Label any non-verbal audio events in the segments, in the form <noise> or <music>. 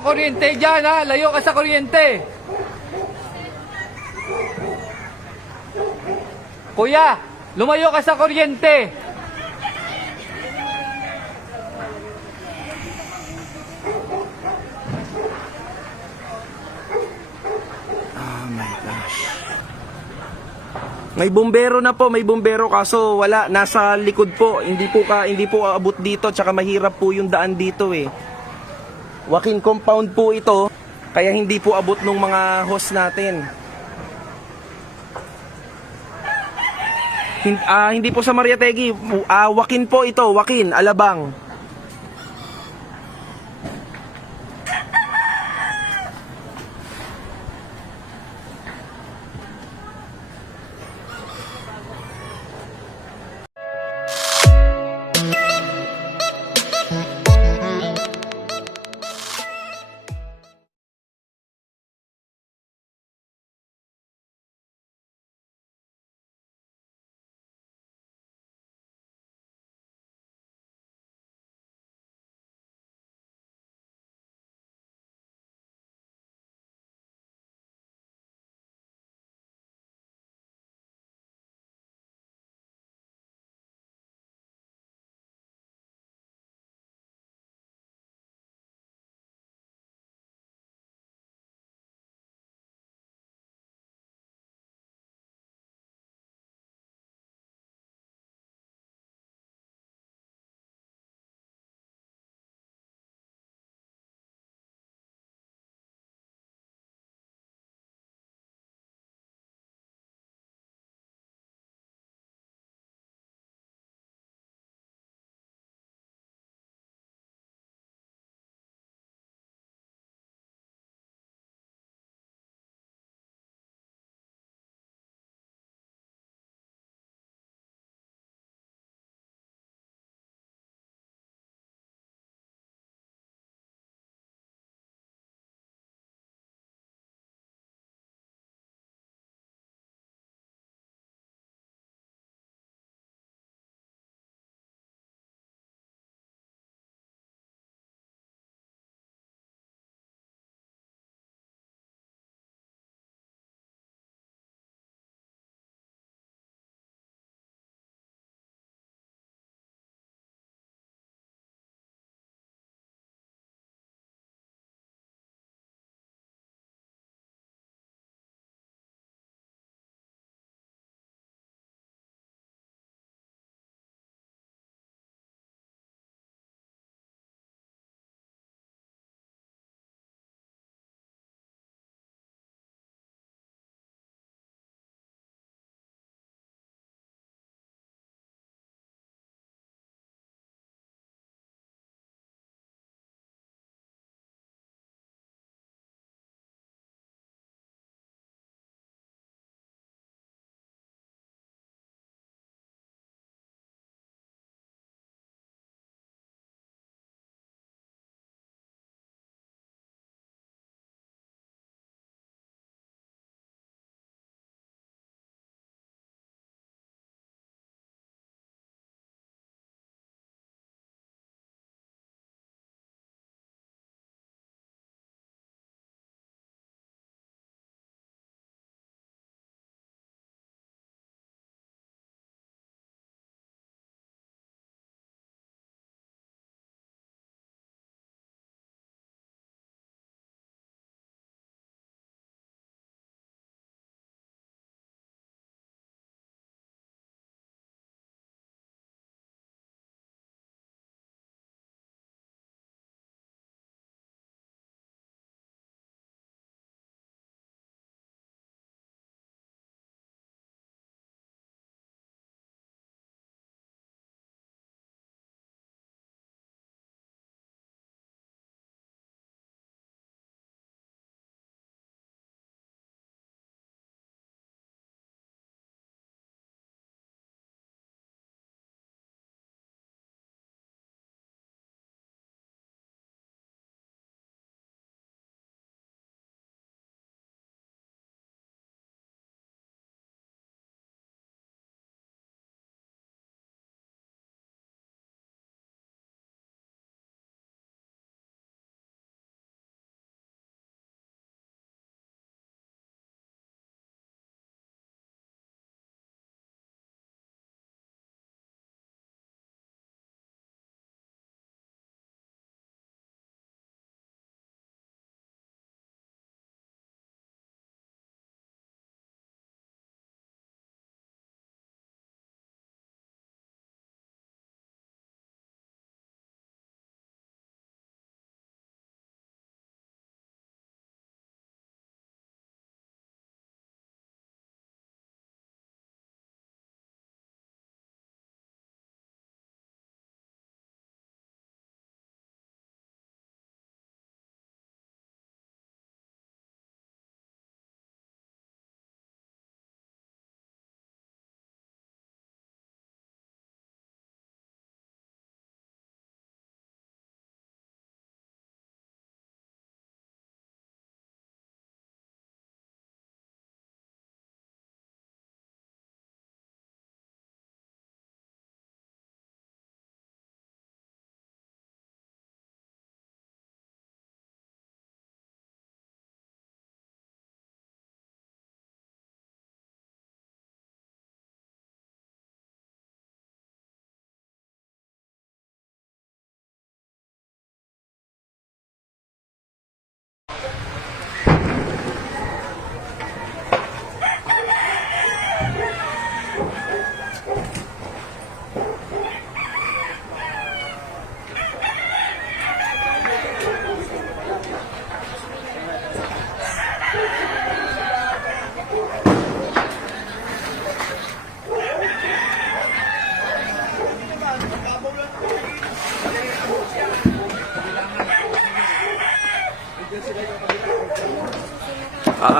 ang kuryente dyan ha. Layo ka sa kuryente. Kuya, lumayo ka sa kuryente. Oh my gosh. May bumbero na po, may bumbero kaso wala nasa likod po. Hindi po ka hindi po aabot dito tsaka mahirap po yung daan dito eh. Wakin compound po ito kaya hindi po abot ng mga host natin. Hin- ah, hindi po sa Mariategi, ah, Wakin po ito, Wakin, Alabang.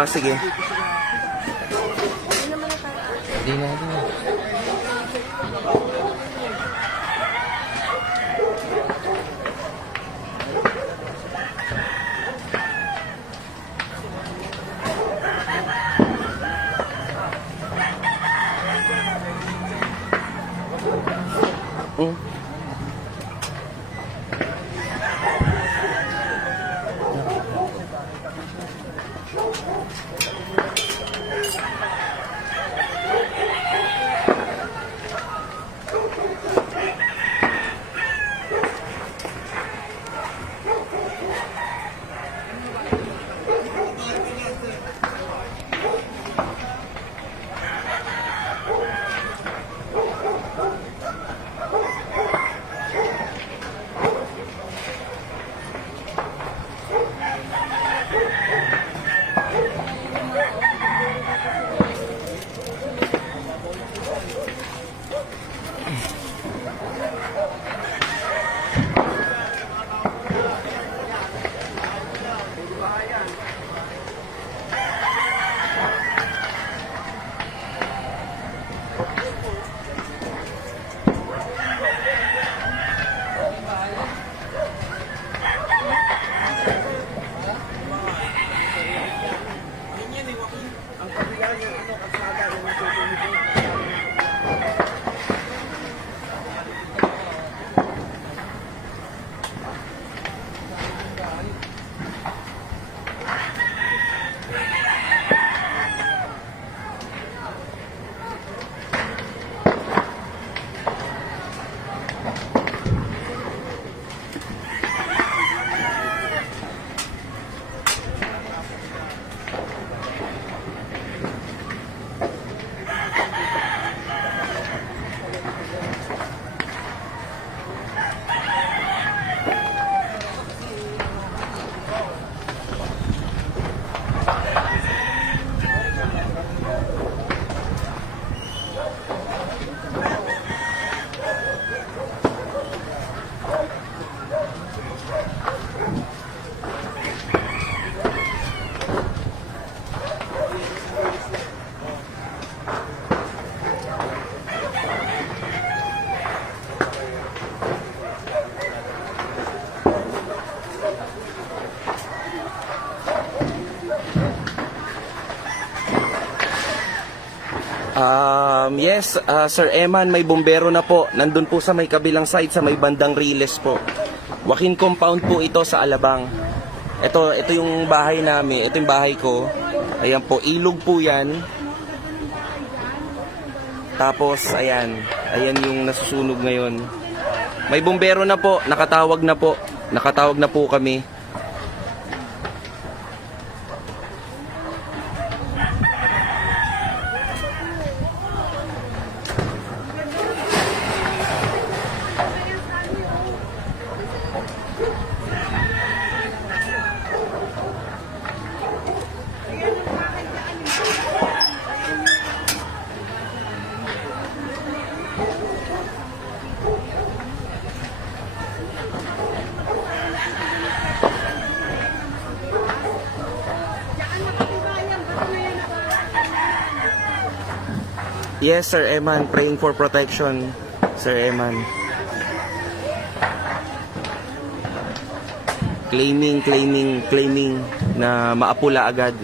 Ah, sige. Yes, ah, Sir Eman, may bumbero na po. Nandun po sa may kabilang side, sa may bandang Riles po. Wakin compound po ito sa Alabang. Ito, ito yung bahay namin. Ito yung bahay ko. Ayan po, ilog po yan. Tapos, ayan. Ayan yung nasusunog ngayon. May bumbero na po. Nakatawag na po. Nakatawag na po kami. Yes, Sir Eman. Praying for protection, Sir Eman. Claiming, claiming, claiming na maapula agad.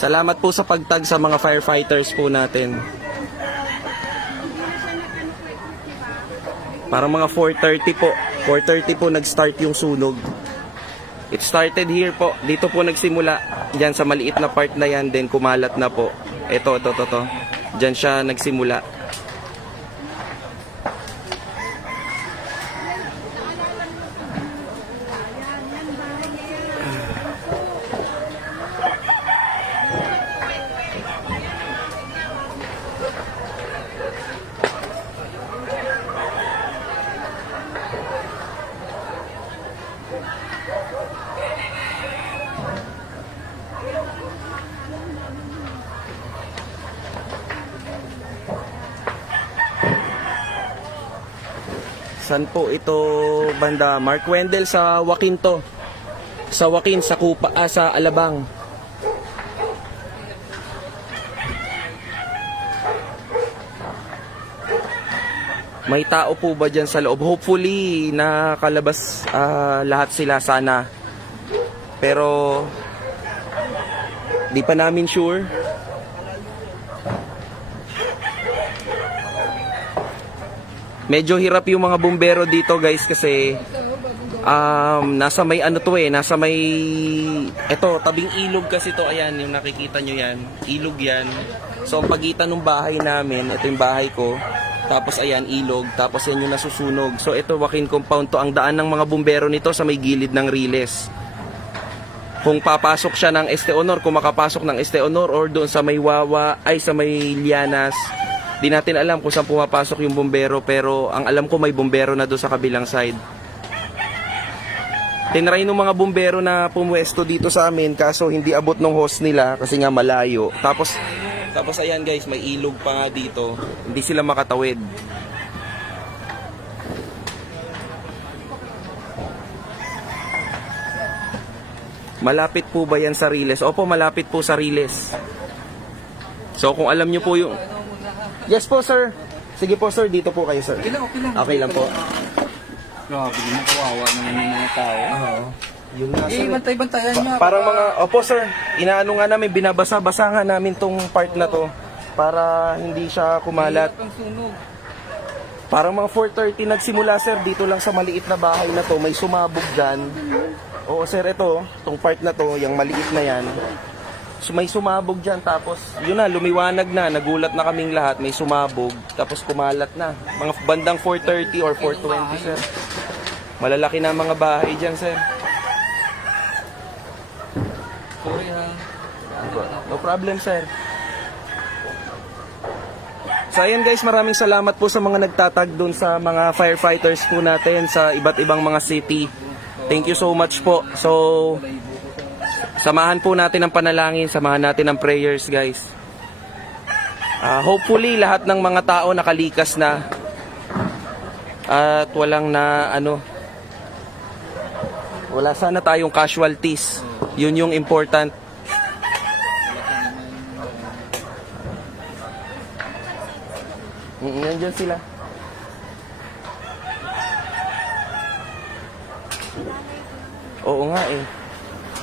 Salamat po sa pagtag sa mga firefighters po natin. Parang mga 4.30 po. 4.30 po nag-start yung sunog. It started here po. Dito po nagsimula. Diyan sa maliit na part na yan. Then kumalat na po. Ito, ito, ito, ito. Diyan siya nagsimula. San po ito banda? Mark Wendell sa Joaquin to. Sa Joaquin, sa Kupa, ah, sa Alabang. May tao po ba dyan sa loob? Hopefully, nakalabas ah, lahat sila sana. Pero, di pa namin sure. Medyo hirap yung mga bumbero dito guys kasi um, nasa may ano to eh, nasa may eto, tabing ilog kasi to, ayan, yung nakikita nyo yan, ilog yan. So pagitan ng bahay namin, ito yung bahay ko, tapos ayan, ilog, tapos yan yung nasusunog. So ito, Joaquin Compound to, ang daan ng mga bumbero nito sa may gilid ng Riles. Kung papasok siya ng Este Honor, kung makapasok ng Este Honor or doon sa may Wawa, ay sa may Lianas, Di natin alam kung saan pumapasok yung bombero pero ang alam ko may bombero na doon sa kabilang side. Tinry ng mga bombero na pumwesto dito sa amin kaso hindi abot ng host nila kasi nga malayo. Tapos tapos ayan guys, may ilog pa nga dito. Hindi sila makatawid. Malapit po ba yan sa Riles? Opo, malapit po sa Riles. So kung alam nyo po yung... Yes po sir. Sige po sir, dito po kayo sir. Okay lang, okay lang. Okay lang po. Grabe, mo kawawa naman yung mga tao. Oo. Yun nga Eh, bantay-bantayan niya. Parang mga, opo sir, inaano nga namin, binabasa-basa nga namin tong part na to para hindi siya kumalat. Ang sunog. Parang mga 4.30 nagsimula sir, dito lang sa maliit na bahay na to, may sumabog dyan. Oo sir, ito, tong part na to, yung maliit na yan. May sumabog dyan, tapos yun na, lumiwanag na, nagulat na kaming lahat, may sumabog, tapos kumalat na. Mga bandang 4.30 or 4.20 sir. Malalaki na mga bahay dyan sir. Sorry ha. No problem, sir. So ayan guys, maraming salamat po sa mga nagtatag doon sa mga firefighters po natin sa iba't ibang mga city. Thank you so much po. So samahan po natin ang panalangin, samahan natin ang prayers guys. Ah, hopefully lahat ng mga tao nakalikas na at walang na ano wala sana tayong casualties. Yun yung important. Mm, Nandiyan sila. Oo nga eh.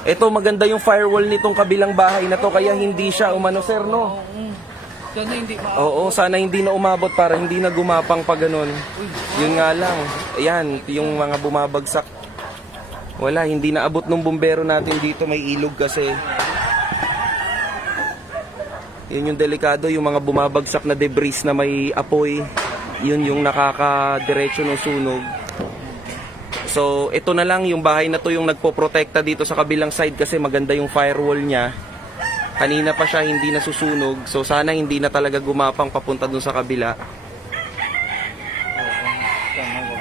Ito maganda yung firewall nitong kabilang bahay na to kaya hindi siya umano sir no. Sana hindi ma... Oo, sana hindi na umabot para hindi na gumapang pa ganun. Yun nga lang. Ayan, yung mga bumabagsak. Wala, hindi na abot ng bumbero natin dito. May ilog kasi. Yun yung delikado, yung mga bumabagsak na debris na may apoy. Yun yung nakakadiretso ng sunog. So, ito na lang yung bahay na to yung nagpoprotekta dito sa kabilang side kasi maganda yung firewall niya. Kanina pa siya hindi nasusunog. So, sana hindi na talaga gumapang papunta dun sa kabila. Sana, wag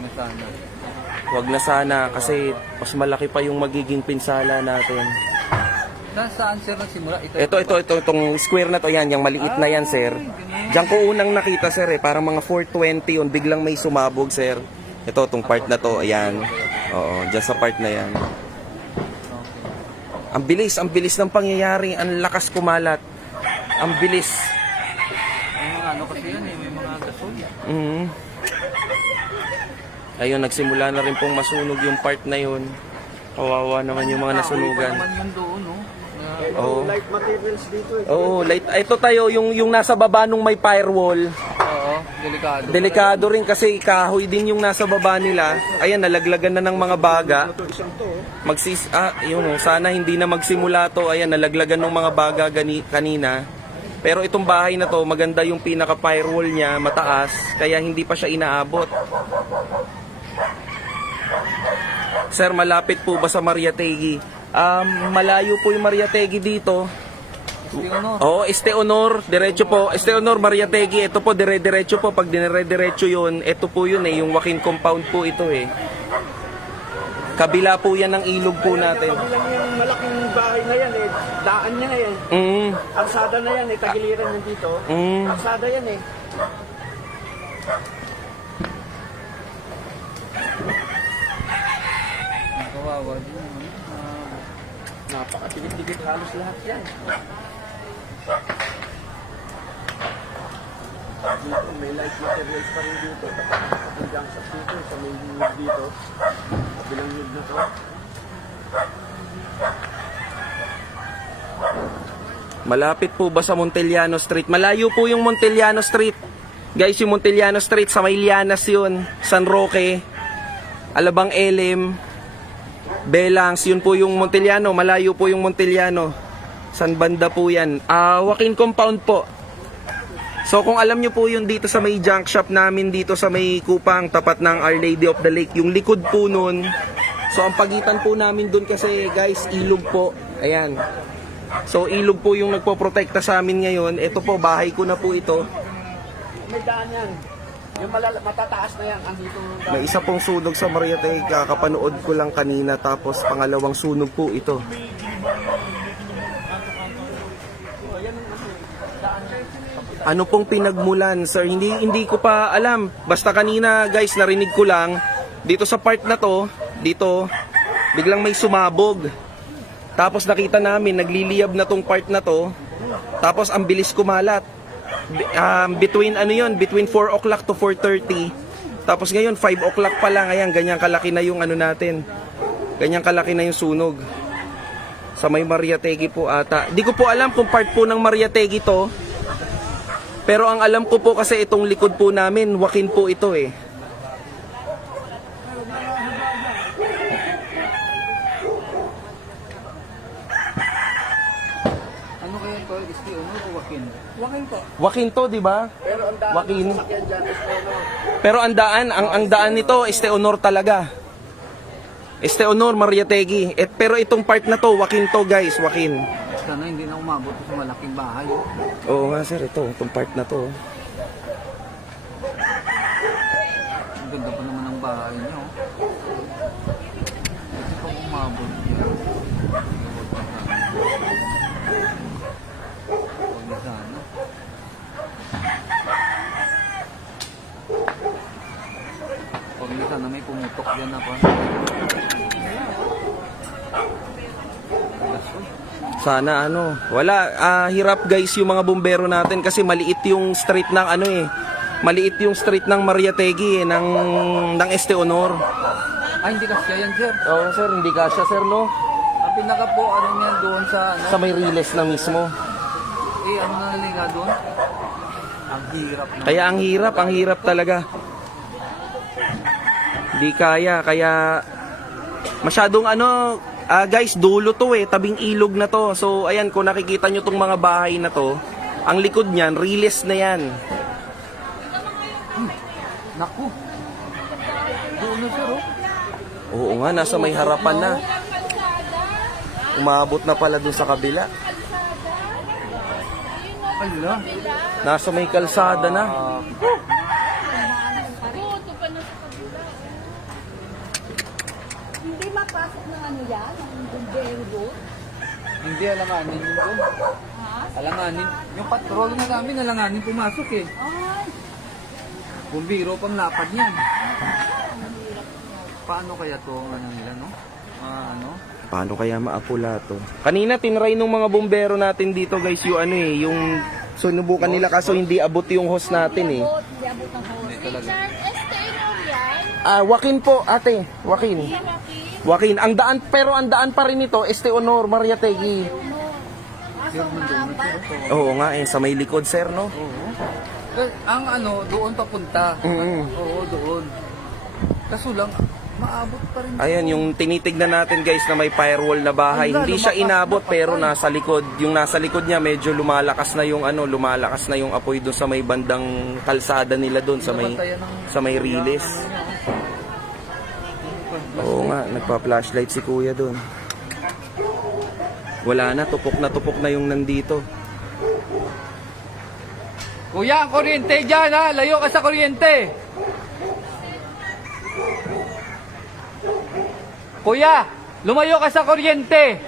na. Sana. Wag na sana kasi mas malaki pa yung magiging pinsala natin. Nasaan sir nagsimula? Ito, Ito, ito, ito, itong square na to, yan, yung maliit na yan, sir. Diyan ko unang nakita, sir, eh. Parang mga 420 yun, biglang may sumabog, sir. Ito, itong part na to, ayan. Oo, dyan sa part na yan. Ang bilis, ang bilis ng pangyayari, ang lakas kumalat. Ang bilis. May mga ano kasi yan eh, may mga gasol. Mhm. Ayun, nagsimula na rin pong masunog yung part na yun. Kawawa naman yung mga nasunugan. naman yun doon, no? Oo. Light materials dito eh. Oo, light. Ito tayo, yung, yung nasa baba nung may firewall. oo, delikado. Delikado rin kasi kahoy din yung nasa baba nila. Ayan, nalaglagan na ng mga baga. Magsis ah, yun, oh, sana hindi na magsimula to. Ayan, nalaglagan ng mga baga gani, kanina. Pero itong bahay na to, maganda yung pinaka firewall niya, mataas, kaya hindi pa siya inaabot. Sir, malapit po ba sa Mariategi? Um, malayo po yung Mariategui dito. Este Honor. Oo, Este Honor, diretso po. Este Honor, Mariategui, ito po, dire-diretso po. Pag dinire-diretso yun, ito po yun eh, yung Joaquin Compound po ito eh. Kabila po yan ng ilog po natin. Kabilang yung malaking bahay na yan eh, daan niya eh. Mm. Arsada na yan eh, tagiliran niya dito. Mm. Arsada yan eh. Kawawa din. Napakadikit-dikit halos lahat yan. Dito, may light materials pa rin dito. Hanggang sa dito, sa may unit dito. Kabilang unit na to. Malapit po ba sa Montellano Street? Malayo po yung Montellano Street. Guys, yung Montellano Street sa may Lianas yun. San Roque, Alabang Elim, Belangs. Yun po yung Montellano. Malayo po yung Montellano. San banda po yan? Ah, Joaquin Compound po. So kung alam nyo po yung dito sa may junk shop namin dito sa may kupang tapat ng Our Lady of the Lake, yung likod po nun. So ang pagitan po namin dun kasi guys, ilog po. Ayan. So ilog po yung nagpoprotekta sa amin ngayon. Ito po, bahay ko na po ito. May daan yan. Yung matataas na yan, andito. May isa pong sunog sa Mariate, kakapanood ko lang kanina tapos pangalawang sunog po ito. Ano pong pinagmulan, sir? Hindi hindi ko pa alam. Basta kanina, guys, narinig ko lang dito sa part na to, dito biglang may sumabog. Tapos nakita namin nagliliyab na tong part na to. Tapos ang bilis kumalat. Um, between ano yon between 4 o'clock to 4.30 tapos ngayon 5 o'clock pa lang. Ayan ganyan kalaki na yung ano natin. Ganyan kalaki na yung sunog. Sa may Mariategi po ata. Di ko po alam kung part po ng Mariategi to. Pero ang alam ko po kasi itong likod po namin wakin po ito eh Ano kaya ito? Iski ano o wakin? Wakin po. wakin to di ba Pero ang daan Wakin. sasakyan dyan is pero ang daan ang ang daan nito este honor talaga este honor Mariategi Et, pero itong part na to wakin to guys wakin Sana hindi na umabot sa malaking bahay. Oo nga sir, ito, itong part na to. Ang ganda pa naman ng bahay niyo. Kasi kung umabot yan. Huwag na sana. Huwag na sana may pumutok dyan ako. Sana ano, wala, ah, hirap guys yung mga bumbero natin kasi maliit yung street ng ano eh. Maliit yung street ng Mariategi eh, ng, ng Este Honor. Ay, hindi kasi yan, sir. Oo sir, hindi kasya sir no? Ang pinaka po, ano yan doon sa, ano, Sa may Riles na mismo. eh, ano na naliga doon? Ang hirap na. Kaya ang hirap, ang hirap talaga. Hindi kaya, kaya masyadong ano, ah, guys, dulo to eh, tabing ilog na to. So ayan, kung nakikita nyo tong mga bahay na to, ang likod niyan, Riles na yan. Naku. Doon na, sir, oh. Oo nga, nasa may harapan na. Umabot na pala dun sa kabila. Ala. Nasa may kalsada na. Ah, Hindi mapasok ng ano yan, ng bumbero doon. Hindi alanganin yun doon. Ha? Alanganin. Yung patrol na namin, alanganin pumasok eh. Ay, Bumbiro pang lapad niyan. Paano kaya to ang ano nila, no? Ah, ano? Paano kaya maapula to? Kanina tinry nung mga bombero natin dito guys yung ano eh, yung sunubukan nila kaso hindi abot yung hose natin eh. abot, hindi abot ng hose. Hindi talaga. Richard, este yan. Ah, Joaquin po, ate. Joaquin. Rocky. Joaquin, ang daan pero ang daan pa rin ito, Este Honor, sir. Oo nga eh, sa may likod sir, no? Oo. Eh, ang ano, doon papunta. Mm. Oo, doon. Kaso lang, maabot pa rin. Ayan, yung tinitignan natin guys na may firewall na bahay. Wala, Hindi siya inabot na pero nasa likod. Yung nasa likod niya medyo lumalakas na yung ano, lumalakas na yung apoy doon sa may bandang kalsada nila doon sa may sa may riles. Oo nga, nagpa-flashlight si kuya doon. Wala na, tupok na tupok na yung nandito. Kuya, ang kuryente dyan ha! Layo ka sa kuryente! Kuya, lumayo ka sa kuryente!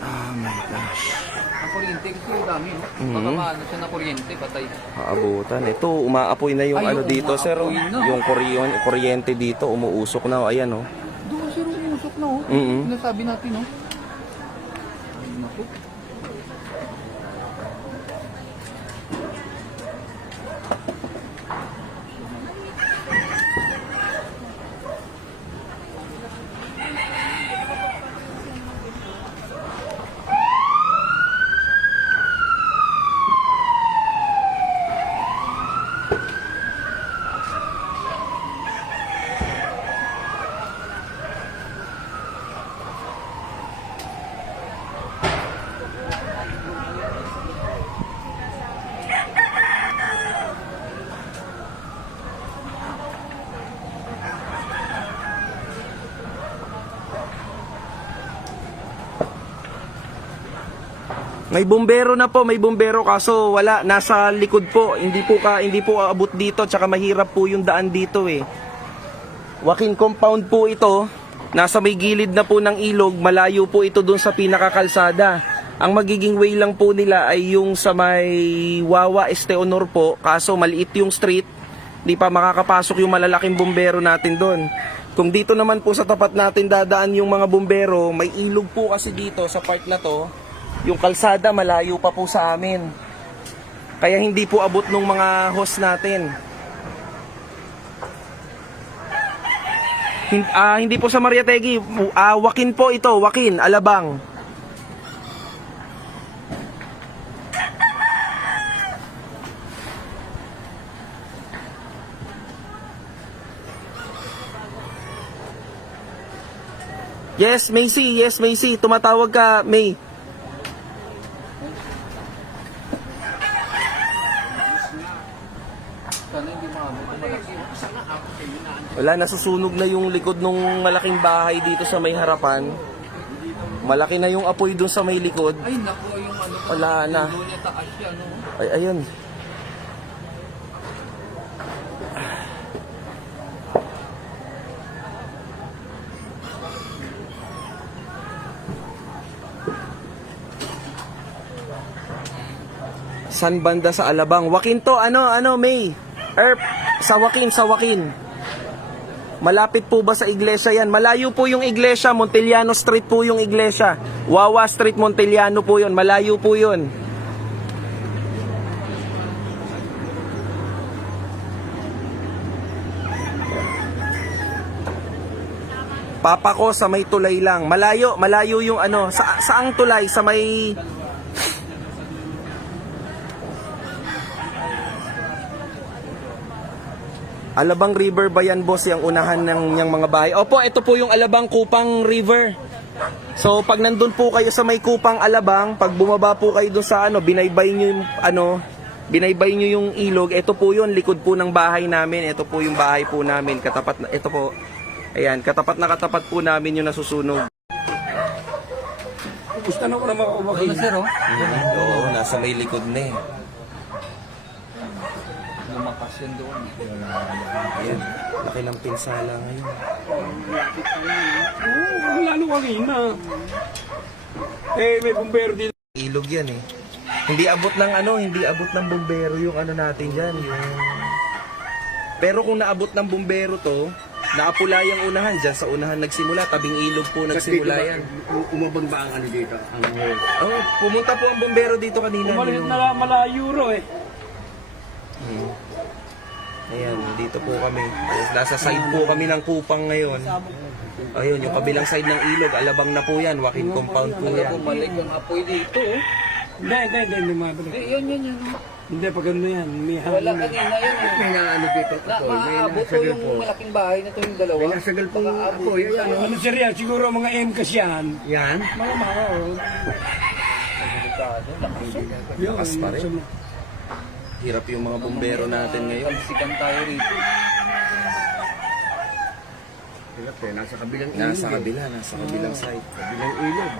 Oh my gosh. Ang kuryente kasi ang Mhm. Baka maano siya na kuryente, patay. Aabutan. Ito, umaapoy na yung Ay, ano dito, sir. oh. umaapoy na. Yung kuryon, kuryente dito, umuusok na. oh. Ayan, oh. Doon sir, umusok na, oh. Mhm. Sinasabi natin, oh. Ay, naku. May bumbero na po, may bumbero kaso wala nasa likod po. Hindi po ka hindi po aabot dito tsaka mahirap po yung daan dito eh. Walking compound po ito. Nasa may gilid na po ng ilog, malayo po ito dun sa pinakakalsada. Ang magiging way lang po nila ay yung sa may Wawa Este Honor po, kaso maliit yung street. Di pa makakapasok yung malalaking bumbero natin doon. Kung dito naman po sa tapat natin dadaan yung mga bumbero, may ilog po kasi dito sa part na to. Yung kalsada malayo pa po sa amin. Kaya hindi po abot ng mga host natin. Hin- ah, hindi po sa Mariategi, ah, Wakin po ito, Wakin, Alabang. Yes, Macy, yes, Macy, tumatawag ka, May. Sana hindi maabot ang malaki. Wala, nasusunog na yung likod ng malaking bahay dito sa may harapan. Malaki na yung apoy dun sa may likod. Ay, naku, yung ano. Wala na. Ay, ayun. San banda sa Alabang? Wakin to, ano, ano, May? Erp, sa Wakin, sa Wakin. Malapit po ba sa iglesia yan? Malayo po yung iglesia, Monteliano Street po yung iglesia. Wawa Street, Monteliano po yun. Malayo po yun. Papa ko sa may tulay lang. Malayo, malayo yung ano, sa saang tulay sa may Alabang River ba yan, boss, yung unahan ng yung mga bahay? Opo, ito po yung Alabang Kupang River. So, pag nandun po kayo sa may Kupang Alabang, pag bumaba po kayo dun sa ano, binaybay nyo yung ano, binaybay nyo yung ilog, ito po yun, likod po ng bahay namin. Ito po yung bahay po namin, katapat na, ito po. Ayan, katapat na katapat po namin yung nasusunog. Gusto na ko na mga Ano sir, oh? Oo, nasa may likod na eh. Yan doon. Ayan, laki ng pinsala ngayon. Oo, lalo kanina. Eh, may bumbero dito. Ilog yan eh. Hindi abot ng ano, hindi abot ng bumbero yung ano natin dyan. Yung... Pero kung naabot ng bumbero to, naapula yung unahan dyan sa unahan nagsimula. Tabing ilog po nagsimula yan. Umabang ba ang ano dito? Ang Oh, pumunta po ang bumbero dito kanina. Umalit Yung- na malayo ro eh. Hmm. Ayan, dito po kami. Nasa side po kami ng kupang ngayon. Ayun, yung kabilang side ng ilog, alabang na po yan. Wakin compound po yan. bumalik yung apoy dito, oh. Hindi, hindi, hindi, hindi mabalik. Eh, yan, yan, yan. oh. Hindi, pag ano yan, may Wala hangin. kanina yun, eh. May naano dito Na, maaabot po yung malaking bahay na to yung dalawa. May nasagal po ako, ano. Sir yan? Siguro mga MCAS yan. Yan? Mga mga, oh. Yun, Lakas pa rin. Hirap yung mga bumbero natin ngayon. Talsikan tayo rito. Hirap eh, nasa kabilang ilog. Nasa eh. kabila, nasa kabilang side. Kabilang ilog.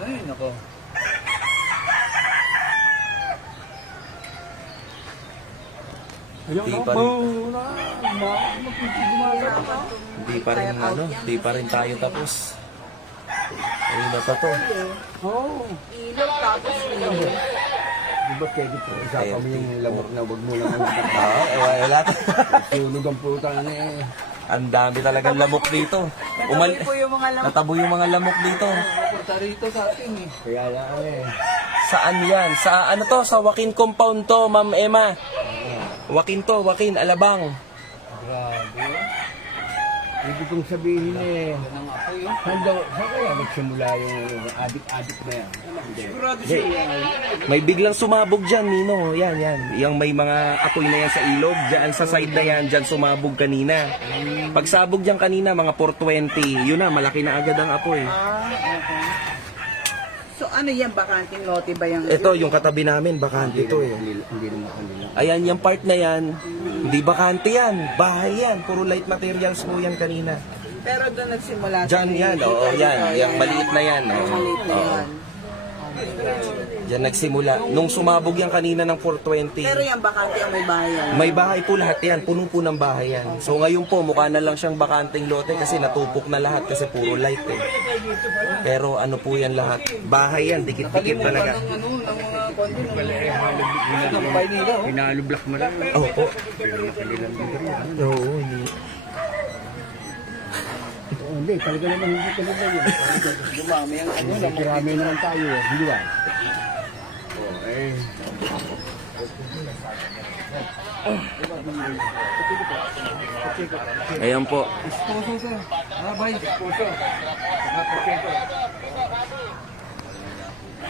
Ay, nako. Ayun, Di no? pa rin. Oh. Hindi pa rin ano, hindi pa rin tayo tapos. Ay, nata to. Oo. Ilog tapos ilog. Di ba pwede po? Isama mo yung lamok na wag mo lang ang <laughs> Oo, eh, wala. Sunog ang puta na eh. Ang dami talagang lamok dito. Umal po yung mga lamok. Natabo yung mga lamok dito. Punta rito sa atin eh. Kaya lang eh. Saan yan? Sa ano to? Sa Wakin compound to, Ma'am Emma. Wakin to, Wakin, Alabang. Grabe. Ibig kong sabihin eh. Saan daw, saan kaya nagsimula yung adik-adik na yan? Sigurado siya yan. May biglang sumabog dyan, Nino. Yan, yan. Yung may mga apoy na yan sa ilog. Diyan sa side na yan, dyan sumabog kanina. Pagsabog dyan kanina, mga 420. Yun na, malaki na agad ang apoy. Ah, okay. So ano yan, bakanting lote ba yung... Ito, yung katabi namin, bakante to eh. Hindi, hindi naman kanila. Ayan, yung part na yan, hindi bakante yan. Bahay yan. Puro light materials po yan kanina. Pero doon nagsimula. Diyan yan, oo, yan. Yung maliit na yan. Oo. maliit na yan. Diyan nagsimula. Nung sumabog yan kanina ng 420. Pero yan, bakante ang may bayan. May bahay po lahat yan, puno po ng bahay yan. So ngayon po, mukha na lang siyang bakanting lote kasi natupok na lahat kasi puro light eh. Pero ano po yan lahat? Bahay yan, dikit-dikit talaga. Ng ano, mo lang. Oo po. Pero nakalilang dito yan. Oo, hindi. Hindi, talaga naman hindi talaga yun. Dumami ang ano. Hindi, kirami naman tayo eh. Hindi ba? Eh. Ayan po. Puso sir. Ah, bay. Puso.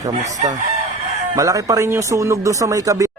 Kamusta? Malaki pa rin yung sunog doon sa may kabi.